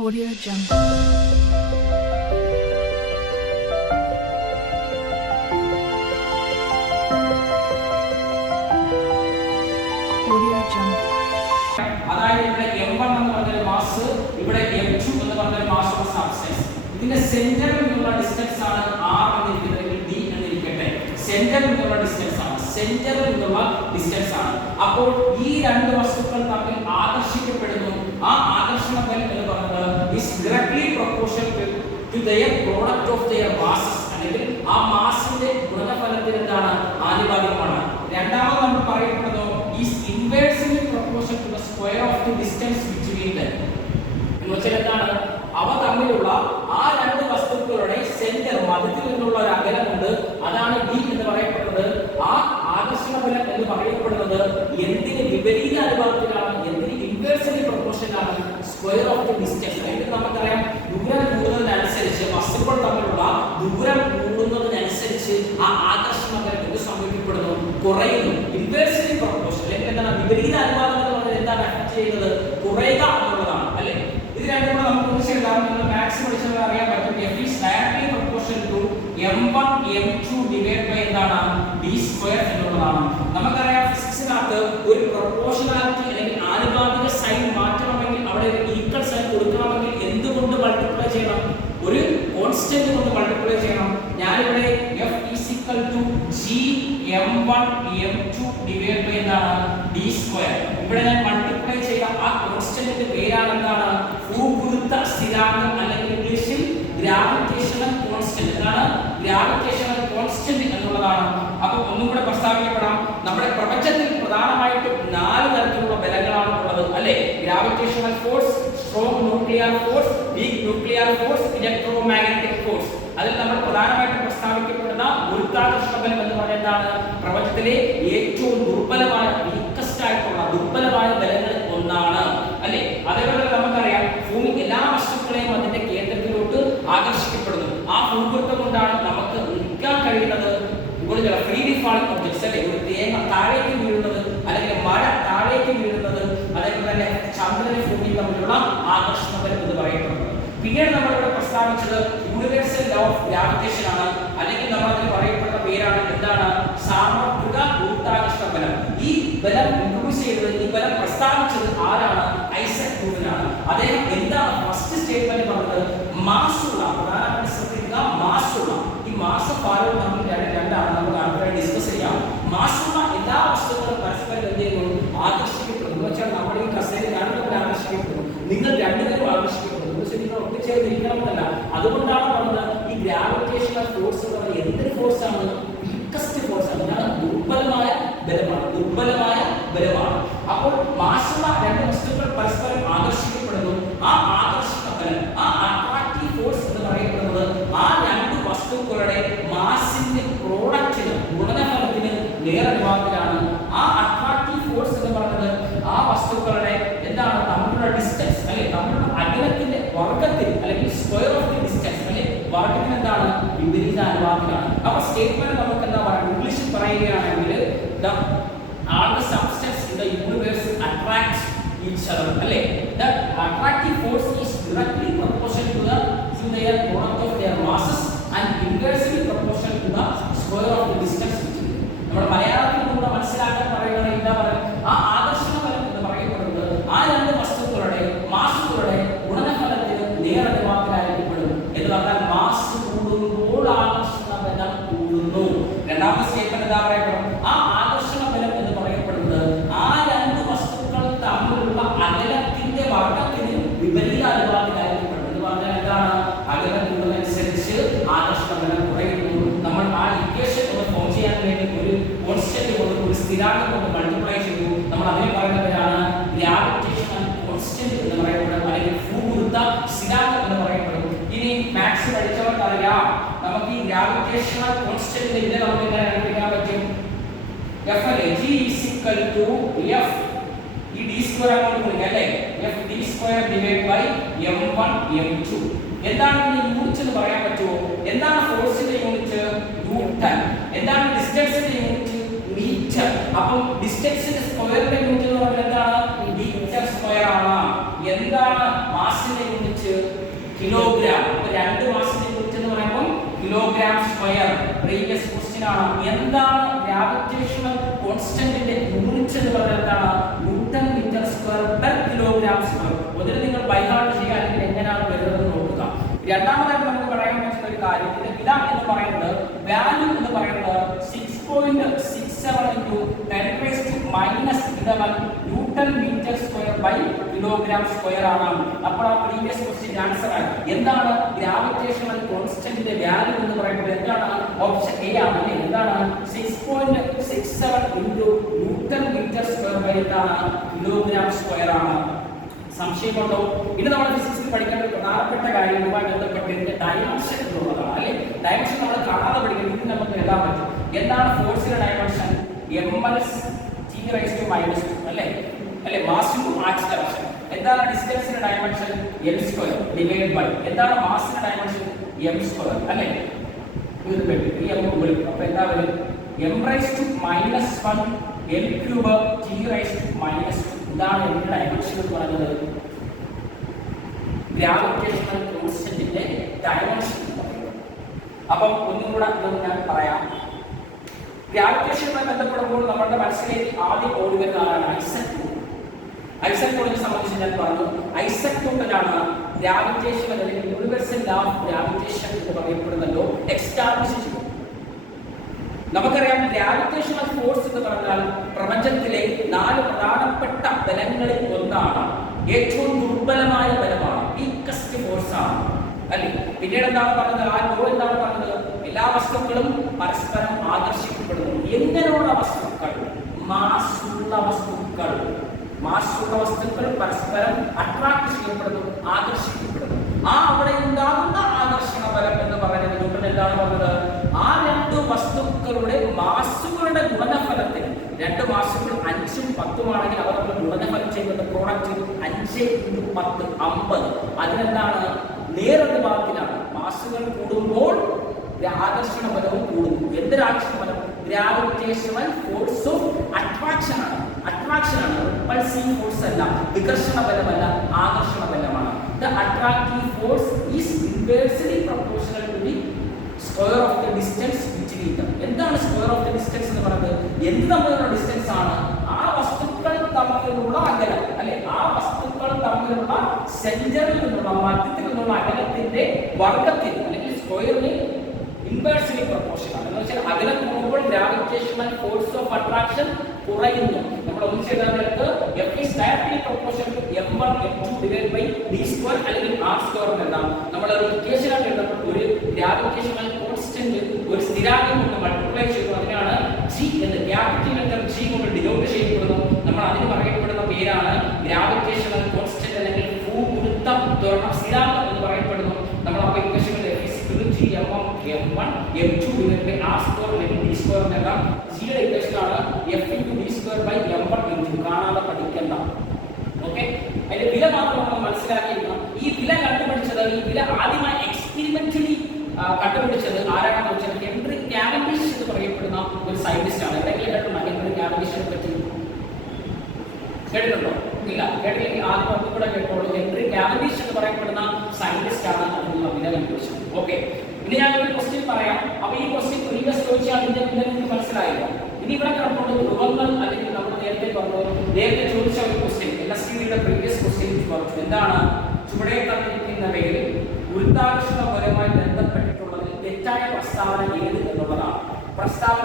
Audio Jungle. Audio Jungle. അതായത് ഇവിടെ M1 എന്ന് പറഞ്ഞൊരു മാസ്, ഇവിടെ M2 എന്ന് പറഞ്ഞൊരു മാസ് ഓഫ് സബ്സ്റ്റൻസ്. ഇതിന്റെ സെന്ററിൽ നിന്നുള്ള ഡിസ്റ്റൻസ് ആണ് R എന്നിരിക്കുന്നത്, D എന്നിരിക്കട്ടെ. സെന്ററിൽ നിന്നുള്ള ഡിസ്റ്റൻസ് ആണ്, സെന്ററിൽ നിന്നുള്ള ഡിസ്റ്റൻസ് ആണ്. അപ്പോൾ ഈ രണ്ട് വസ്തുക്കൾ തമ്മിൽ ആകർഷിക്കപ്പെടുന്നു. ആ ആകർഷണ ബലം എന്ന് പറയുന്നത് is directly proportional to their product of their masses. അല്ലെങ്കിൽ ആ മാസിന്റെ ഗുണനഫലത്തിന് എന്താണ് ആനുപാതികമാണ്. രണ്ടാമത് നമ്മൾ പറയപ്പെടുന്നത് is inversely proportional to the square of the distance between them. എന്നുവെച്ചാൽ എന്താണ്, അവ തമ്മിലുള്ള ആ രണ്ട് വസ്തുക്കളുടെ സെന്റർ മധ്യത്തിൽ നിന്നുള്ള ഒരു അകലമുണ്ട്, അതാണ് D എന്ന് പറയപ്പെടുന്നത്. ആ ആകർഷണ ബലം എന്ന് പറയപ്പെടുന്നത് എന്തിന് വിപരീത അനുപാതത്തിലാണ്, എന്തിന് ഇൻവേഴ്സ്ലി പ്രൊപ്പോർഷണൽ ആണ്, സ്ക്വയർ ഓഫ് ദി ഡിസ്റ്റൻസ്. അതായത് നമുക്കറിയാം ദൂരം കൂടുന്നതിനനുസരിച്ച് വസ്തുക്കൾ തമ്മിലുള്ള ദൂരം കൂടുന്നതിനനുസരിച്ച് ആ ആകർഷണ ബലം എന്ത് സംഭവിക്കപ്പെടുന്നു, കുറയുന്നു. ഇൻവേഴ്സ്ലി പ്രൊപ്പോർഷണൽ അല്ലെങ്കിൽ എന്താണ് വിപരീത അനുപാതം എന്ന് പറഞ്ഞാൽ എന്താണ് അഫക്ട് ചെയ്യുന്നത്, കുറയുക എന്നുള്ളതാണ് അല്ലേ. ഇത് രണ്ടും കൂടെ നമുക്ക് ഒന്ന് എഴുതാം. നിങ്ങൾ മാത്സ് പഠിച്ചത് അറിയാൻ പറ്റും. F is directly proportional to M1 M2 divided by എന്താണ് D square എന്നുള്ളതാണ്. നമുക്കറിയാം ഫിസിക്സിനകത്ത് ഒരു പ്രൊപ്പോർഷണാലിറ്റി അല്ലെങ്കിൽ ആനുപാതിക സൈൻ മാറ്റണമെങ്കിൽ അവിടെ ഒരു ഈക്വൽ സൈൻ കൊടുക്കണമെങ്കിൽ എന്തുകൊണ്ട് മൾട്ടിപ്ലൈ ചെയ്യണം, ഒരു കോൺസ്റ്റന്റ് കൊണ്ട് മൾട്ടിപ്ലൈ ചെയ്യണം. ഞാനിവിടെ F is equal to G M1 M2 divided by എന്താണ് D square. ഇവിടെ ഞാൻ മൾട്ടിപ്ലൈ ചെയ്ത ആ കോൺസ്റ്റന്റിന്റെ പേരാണ് എന്താണ്, ഭൂഗുരുത്വ സ്ഥിരാങ്കം അല്ലെങ്കിൽ ഇംഗ്ലീഷിൽ ഗ്രാവിറ്റേഷണൽ കോൺസ്റ്റന്റ്. എന്താണ് ഗ്രാവിറ്റേഷണൽ കോൺസ്റ്റന്റ് എന്നുള്ളതാണ്. അപ്പോൾ ഒന്നും കൂടെ പ്രസ്താവിക്കപ്പെടാം, നമ്മുടെ പ്രപഞ്ചത്തിൽ പ്രധാനമായിട്ടും 4 തരത്തിലുള്ള ബലങ്ങളാണ് ഉള്ളത് അല്ലേ. Gravitational force, strong nuclear force, weak nuclear force, electromagnetic force. അതിൽ നമ്മൾ പ്രധാനമായിട്ടും പ്രസ്താവിക്കപ്പെടുന്ന ഗുരുത്വാകർഷണ ബലം എന്ന് പറയുന്നത് എന്താണ്, പ്രപഞ്ചത്തിലെ ഏറ്റവും ദുർബലമായ വീക്കസ്റ്റ് ആയിട്ടുള്ള ദുർബലമായ ബലങ്ങളിൽ ഒന്നാണ് അല്ലേ. അതേപോലെ നമുക്കറിയാം ഭൂമി എല്ലാ വസ്തുക്കളെയും അതിന്റെ കേന്ദ്രത്തിലോട്ട് ആകർഷിക്കപ്പെടുന്നു. ആ ഭൂഗുരുത്വം കൊണ്ടാണ് നമുക്ക് നിൽക്കാൻ കഴിയുന്നത്. മുകളിലുള്ള ഫ്രീലി ഫാളിംഗ് ഒബ്ജക്ട്സ് അല്ലെ, ഒരു തേങ്ങ താഴേക്ക് വീഴുന്നത് അല്ലെങ്കിൽ മഴ താഴേക്ക് വീഴുന്നത്, അതേപോലെ തന്നെ ചന്ദ്രനും ഭൂമിയും തമ്മിലുള്ള ആകർഷണ ബലം എന്ന് പറയപ്പെടുന്നത്. പിന്നീട് നമ്മളിവിടെ പ്രസ്താവിച്ചത് യൂണിവേഴ്സൽ ലോ ഓഫ് ഗ്രാവിറ്റേഷൻ ആണ്, അല്ലെങ്കിൽ നമ്മൾ അതിന് പറയപ്പെടുന്ന പേരാണ് എന്താണ്, സാർവത്രിക ഗുരുത്വാകർഷണ ബലം. ഈ ബലം ഇൻട്രൊഡ്യൂസ് ചെയ്തത്, ഈ ബലം പ്രസ്താവിച്ചത് ആരാണ്, ഐസക് ന്യൂട്ടനാണ്. അദ്ദേഹം എന്താണ് ഫസ്റ്റ് സ്റ്റേറ്റ്മെന്റ് പറഞ്ഞത്, മാസുള്ള, പ്രധാനമായിട്ട് ശ്രദ്ധിക്കുക മാസുള്ള, ഈ മാസ ഭാരവും തമ്മിൽ രണ്ടാണ് നമ്മൾ അടുത്ത ഡിസ്കസ് ചെയ്യാം. മാസുള്ള എല്ലാ വസ്തുക്കളും പരസ്പരം എന്ത് ചെയ്യുന്നു, ആകർഷിക്കപ്പെടുന്നു. എന്ന് വെച്ചാൽ നമ്മുടെ ഈ കസേര ഞാൻ തമ്മിൽ ആകർഷിക്കപ്പെടുന്നു, നിങ്ങൾ രണ്ടുപേരും ആകർഷിക്കപ്പെടുന്നു. നിങ്ങൾ ഒത്തുചേർന്നിരിക്കണമെന്നല്ല. അതുകൊണ്ടാണ് പറഞ്ഞത് ഈ ഗ്രാവിറ്റേഷണൽ ഫോഴ്സ് എന്ന് പറയുന്നത് എന്തൊരു ഫോഴ്സാണ്, വീക്കസ്റ്റ് ഫോഴ്സ് ആണ്, ദുർബലമായ ബലമാണ്, ദുർബലമായ ബലമാണ്. അപ്പോൾ മാസുള്ള രണ്ട് വസ്തുക്കൾ പരസ്പരം ആകർഷിക്കപ്പെടുന്നു. ആ ആകർഷണ ബലം, ആ അട്രാക്റ്റീവ് ഫോഴ്സ് എന്ന് പറയപ്പെടുന്നത് ആ രണ്ട് വസ്തുക്കളുടെ മാസിന്റെ പ്രോഡക്റ്റിന് ഗുണനഫലത്തിന് നേരനുപാതത്തിലാണ്. ആ അട്രാക്റ്റീവ് ഫോഴ്സ് എന്ന് പറയുന്നത് ആ വസ്തുക്കളുടെ എന്താണ് തമ്മിലുള്ള ഡിസ്റ്റൻസ് അല്ലെ, തമ്മിലുള്ള അകലത്തിന്റെ വർഗത്തിൽ അല്ലെങ്കിൽ സ്ക്വയർ ഓഫ് ദി ഡിസ്റ്റൻസ് അല്ലെ വർഗത്തിന് എന്താണ് വിപരീത അനുപാതത്തിലാണ്. അപ്പൊ സ്റ്റേറ്റ്മെന്റ് നമുക്ക് എന്താ പറയുക, ഇംഗ്ലീഷിൽ പറയുകയാണെങ്കിൽ all the substance in the universe attracts each other അല്ലേ. The attractive force is directly proportional to their product of their masses and inversely proportional to the square of the distance between them. നമ്മുടെ മലയാളത്തിൽ കൂടെ മനസ്സിലാക്കാൻ പറയുന്നത് എന്താ പറയുക, ആ ആകർഷണ ബലം എന്ന് പറയപ്പെടുന്നത് ആ രണ്ട് വസ്തുക്കളുടെ മാസുകളുടെ ഗുണനഫലത്തിന് നേരനുപാതത്തിലായിരിക്കപ്പെടും എന്ന് പറഞ്ഞാൽ മാസ് കൂടുമ്പോൾ ആകർഷണ ബലം കൂടുന്നു. രണ്ടാമത്തെ സ്റ്റേറ്റ്മെന്റ് എന്താ പറയപ്പെടും, ആ ആകർഷണ ബലം എന്ന് പറയപ്പെടുന്നത് ആ രണ്ട് വസ്തുക്കൾ തമ്മിലുള്ള അകലത്തിന്റെ വർഗത്തിന് വിപരീത അനുപാതത്തിലായിരിക്കപ്പെടും. എന്ന് പറഞ്ഞാൽ എന്താണ്, അകലം കൂടുന്നതനുസരിച്ച് ആകർഷണ ബലം കുറയുന്നു. നമ്മൾ ആ ഇക്വേഷൻ ഒന്ന് ഫോം ചെയ്യാൻ വേണ്ടി ഒരു കോൺസ്റ്റന്റ് കൊണ്ട് ഒരു സ്ഥിരാങ്കം കൊണ്ട് മൾട്ടിപ്ലൈ ചെയ്തു. നമ്മൾ അതിനെ പറയുന്നവരാണ് ഗ്രാവിറ്റേഷണൽ കോൺസ്റ്റന്റ് എന്ന് പറയപ്പെടുന്നത്, അല്ലെങ്കിൽ ഭൂഗുരുത്വ സ്ഥിരാങ്കം എന്ന് പറയപ്പെടും. ഇനി മാത്സ് പഠിച്ചവർക്ക് അറിയാം, നമുക്ക് ഈ ഗ്രാവിറ്റേഷണൽ കോൺസ്റ്റന്റ് ഇതിനെ നമുക്ക് എങ്ങനെ കണ്ടുപിടിക്കാൻ പറ്റും, F അല്ലേ, G is equal to F, ഈ d സ്ക്വയർ അങ്ങോട്ട് കൊടുക്കുക അല്ലേ, F d square divide by M1 M2. എന്താണ് ഇതിന്റെ യൂണിറ്റ് എന്ന് പറയാൻ പറ്റുമോ, എന്താണ് ഫോഴ്സിന്റെ യൂണിറ്റ്, ന്യൂട്ടൺ. എന്താണ് ഡിസ്റ്റൻസിന്റെ യൂണിറ്റ്, മീറ്റർ. അപ്പോൾ ഡിസ്റ്റൻസിന്റെ സ്ക്വയറിന്റെ യൂണിറ്റ് എന്ന് പറഞ്ഞാൽ എന്താണ്, മീറ്റർ സ്ക്വയർ ആണ്. എന്താണ് മാസിന്റെ യൂണിറ്റ്, കിലോഗ്രാം. അപ്പോൾ 2 മാസിന്റെ യൂണിറ്റ് എന്ന് പറയുമ്പോൾ കിലോഗ്രാം സ്ക്വയർ. പ്രീവിയസ് ക്വസ്റ്റ്യൻ ആണ്. എന്താണ് ഗ്രാവിറ്റേഷണൽ കോൺസ്റ്റന്റിന്റെ യൂണിറ്റ് എന്ന് പറയുന്നത്? എന്താണ്? Newton metre square per kilogram square. ഒന്നിൽ നിങ്ങൾ ബൈ ഹാർട്ട് ചെയ്യുക, അല്ലെങ്കിൽ എങ്ങനെയാണ് വരുന്നത് നോക്കുക. രണ്ടാമതായിട്ട് നമുക്ക് പറയാൻ പറ്റുന്ന ഒരു കാര്യം, ഇതിന്റെ വില എന്ന് പറയുന്നത്, വാല്യൂ എന്ന് പറയുന്നത് 6.67 into 10⁻⁻11 newton metre square by kilogram square ആണ്. അപ്പോൾ ആ പ്രീവിയസ് ക്വസ്റ്റ്യൻ ആൻസർ ആണ്. എന്താണ് ഗ്രാവിറ്റേഷണൽ കോൺസ്റ്റന്റിന്റെ വാല്യൂ എന്ന് പറയുന്നത്? എന്താണ്? ഓപ്ഷൻ എ ആണ്. എന്താണ്? 6.67 into newton metre square by എന്താണ്? കിലോഗ്രാം സ്ക്വയർ ആണ്. സംശയമുണ്ടോ? ഇത് നമ്മൾ ഫിസിക്സിൽ പഠിക്കേണ്ട ഒരു പ്രധാനപ്പെട്ട കാര്യവുമായി ബന്ധപ്പെട്ട് ഇതിന്റെ ഡയമെൻഷൻ എന്നുള്ളതാണ്. അല്ലെ, ഡയമെൻഷൻ നമ്മൾ കാണാതെ പഠിക്കണം. ഇത് നമുക്ക് എഴുതാൻ പറ്റും. എന്താണ് ഫോഴ്സിന്റെ ഡയമെൻഷൻ? mL(T⁻²) അല്ലേ, മാസ് ഇൻടു ആക്സിലറേഷൻ. എന്താണ് ഡിസ്റ്റൻസിന്റെ ഡയമെൻഷൻ? l² ഡിവൈഡ് ബൈ എന്താണ് മാസിന്റെ ഡയമെൻഷൻ? m². അല്ലേ, ഇത് പറ്റി ഈ m മുകളിൽ. അപ്പോൾ എന്താ വരും? m⁻⁻1 l³ T⁻². ഇതാണ് ഇതിന്റെ ഡയമെൻഷൻ എന്ന് പറയുന്നത്. ഗ്രാവിറ്റേഷണൽ കോൺസ്റ്റന്റിന്റെ ഡയമെൻഷൻ. അപ്പം ഒന്നും കൂടെ ഞാൻ പറയാം. ഗ്രാവിറ്റേഷനുമായി ബന്ധപ്പെടുമ്പോൾ നമ്മുടെ മനസ്സിലേക്ക് ആദ്യം ഓടി വരുന്ന ആളാണ് ഐസക് ന്യൂട്ടൺ. ഐസക് ന്യൂട്ടനെ സംബന്ധിച്ച് ഞാൻ പറഞ്ഞു, ഐസക് ന്യൂട്ടനാണ് ഗ്രാവിറ്റേഷൻ അല്ലെങ്കിൽ യൂണിവേഴ്സൽ ലോ ഓഫ് ഗ്രാവിറ്റേഷൻ എന്ന് പറയപ്പെടുന്ന ലോ എസ്റ്റാബ്ലിഷ് ചെയ്തത്. നമുക്കറിയാം, ഗ്രാവിറ്റേഷണൽ ഫോഴ്സ് എന്ന് പറഞ്ഞാൽ പ്രപഞ്ചത്തിലെ 4 പ്രധാനപ്പെട്ട ബലങ്ങളിൽ ഒന്നാണ്. ഏറ്റവും ദുർബലമായ ബലമാണ്, വീക്കസ്റ്റ് ഫോഴ്സ് ആണ്. അല്ലെ, പിന്നീട് എന്താണ് പറഞ്ഞത്? ആ ലോ എന്താണ് പറഞ്ഞത്? എല്ലാ വസ്തുക്കളും പരസ്പരം ആകർഷിക്കപ്പെടുന്നു. എങ്ങനെയുള്ള വസ്തുക്കൾ? മാസുള്ള വസ്തുക്കൾ. മാസുള്ള വസ്തുക്കൾ പരസ്പരം അട്രാക്ട് ചെയ്യപ്പെടുന്നു, ആകർഷിക്കപ്പെടുന്നു. ആ അവിടെ ഉണ്ടാകുന്ന ആകർഷണ ബലം എന്ന് പറയുന്നത് ന്യൂട്ടൺ എന്താണ് പറഞ്ഞത്? ആ 2 വസ്തുക്കളുടെ മാസുകളുടെ ഗുണനഫലത്തിന്, 2 മാസുകൾ 5ഉം 10ഉം ആണെങ്കിൽ അവർ നമ്മൾ ഗുണനഫലം ചെയ്യുന്ന പ്രോഡക്റ്റ് 5 × 10 50. അതിനെന്താണ്? നേരനുപാതത്തിലാണ്. മാസുകൾ കൂടുമ്പോൾ ആകർഷണ ബലവും കൂടുന്നു. എന്തൊരു ആകർഷണ ബലം? ഗ്രാവിറ്റേഷണൽ ഫോഴ്സ് ഓഫ് അട്രാക്ഷൻ ആണ്. അട്രാക്ഷൻ ആണ്, റിപ്പൾസീവ് ഫോഴ്സ് അല്ല, വികർഷണ ബലമല്ല, ആകർഷണ ബലമാണ്. The attractive force is inversely proportional to the square of the distance between them. എന്താണ് സ്ക്വയർ ഓഫ് ദി ഡിസ്റ്റൻസ് എന്ന് പറയുന്നത്? എന്ത് തമ്മിലുള്ള ഡിസ്റ്റൻസ് ആണ്? ആ വസ്തുക്കൾ തമ്മിലുള്ള അകലം. അല്ലെ, ആ വസ്തുക്കൾ തമ്മിലുള്ള സെന്ററിൽ നിന്നുള്ള, മധ്യത്തിൽ നിന്നുള്ള അകലത്തിന്റെ വർഗത്തിന് അല്ലെങ്കിൽ സ്ക്വയറിന് ഇൻവേഴ്സ്ലി പ്രൊപ്പോർഷണൽ എന്ന് വെച്ചാൽ അകലം കൂടുമ്പോൾ ഗ്രാവിറ്റേഷണൽ ഫോഴ്സ് ഓഫ് അട്രാക്ഷൻ കുറയുന്നു. നമ്മൾ ഒന്നിച്ച് എഴുതാനായിട്ട് F is directly proportional to m1 m2 divided by d² അല്ലെങ്കിൽ r² എന്നാണ്. നമ്മൾ ഒരു ഇക്വേഷൻ ആയിട്ട് എഴുതുമ്പോൾ ഒരു ഗ്രാവിറ്റേഷണൽ കോൺസ്റ്റന്റ് ഒരു സ്ഥിരാങ്കം കൊണ്ട് മൾട്ടിപ്ലൈ ചെയ്യുന്നു. അതിനാണ് g എന്ന് ക്യാപിറ്റൽ ലെറ്റർ g കൊണ്ട് ഡിനോട്ട് ചെയ്യപ്പെടുന്നു. നമ്മൾ അതിന് പറയപ്പെടുന്ന പേരാണ് ഗ്രാവിറ്റേഷണൽ കോൺസ്റ്റന്റ് അല്ലെങ്കിൽ ഭൂഗുരുത്വം ത്വരണം സ്ഥിരാങ്കം എന്ന് പറയപ്പെടുന്നു. നമ്മൾ അപ്പോൾ ഇക്വേഷനിൽ F is equal to m1 m2 divided by r² അല്ലെങ്കിൽ d² എന്നെല്ലാം ജിയുടെ ഇക്വേഷൻ ആണ് F × d² by m1 m2. കാണാതെ പഠിക്കണ്ട. ഓക്കെ, അതിന്റെ വില മാത്രം നമ്മൾ മനസ്സിലാക്കിയിരിക്കണം. ഈ വില കണ്ടുപിടിച്ചത്, ഈ വില ആദ്യമായി എക്സ്പെരിമെന്റലി കണ്ടുപിടിച്ചത് ആരാണെന്ന് വെച്ചാൽ ഹെൻറി കാവൻഡിഷ് എന്ന് പറയപ്പെടുന്ന ഒരു സയന്റിസ്റ്റ് ആണ്. എവിടെയെങ്കിലും കേട്ടിട്ടുണ്ടോ ഹെൻറി കാവൻഡിഷിനെ പറ്റി? കേട്ടിട്ടുണ്ടോ? ഇല്ല, കേട്ടില്ലെങ്കിൽ ആദ്യം ഒന്നും കൂടെ കേട്ടോളൂ. ഹെൻറി കാവൻഡിഷ് എന്ന് പറയപ്പെടുന്ന സയന്റിസ്റ്റ് ആണ് അതിനുള്ള വില കണ്ടുപിടിച്ചത്. ഓക്കെ, ഇനി ഞാൻ ഒരു ക്വസ്റ്റ്യൻ പറയാം. അപ്പൊ ഈ ക്വസ്റ്റ്യൻ പ്രീവിയസ് ചോദിച്ചാൽ ഇതിന്റെ വില നിങ്ങൾക്ക് മനസ്സിലായല്ലോ. ഇനി ഇവിടെ കിടപ്പുണ്ട് ധ്രുവങ്ങൾ, അല്ലെങ്കിൽ നമ്മൾ നേരത്തെ ചോദിച്ച ഒരു ക്വസ്റ്റ്യൻ LSTDയുടെ പ്രീവിയസ് ക്വസ്റ്റ്യൻ പറഞ്ഞു. എന്താണ്? ചുവടെ തന്നിരിക്കുന്നവയിൽ ഗുരുത്വാകർഷണ ബലവുമായി ബന്ധപ്പെട്ടിട്ടുള്ളതിൽ തെറ്റായ പ്രസ്താവന ഏത് എന്നുള്ളതാണ്. പ്രസ്താവന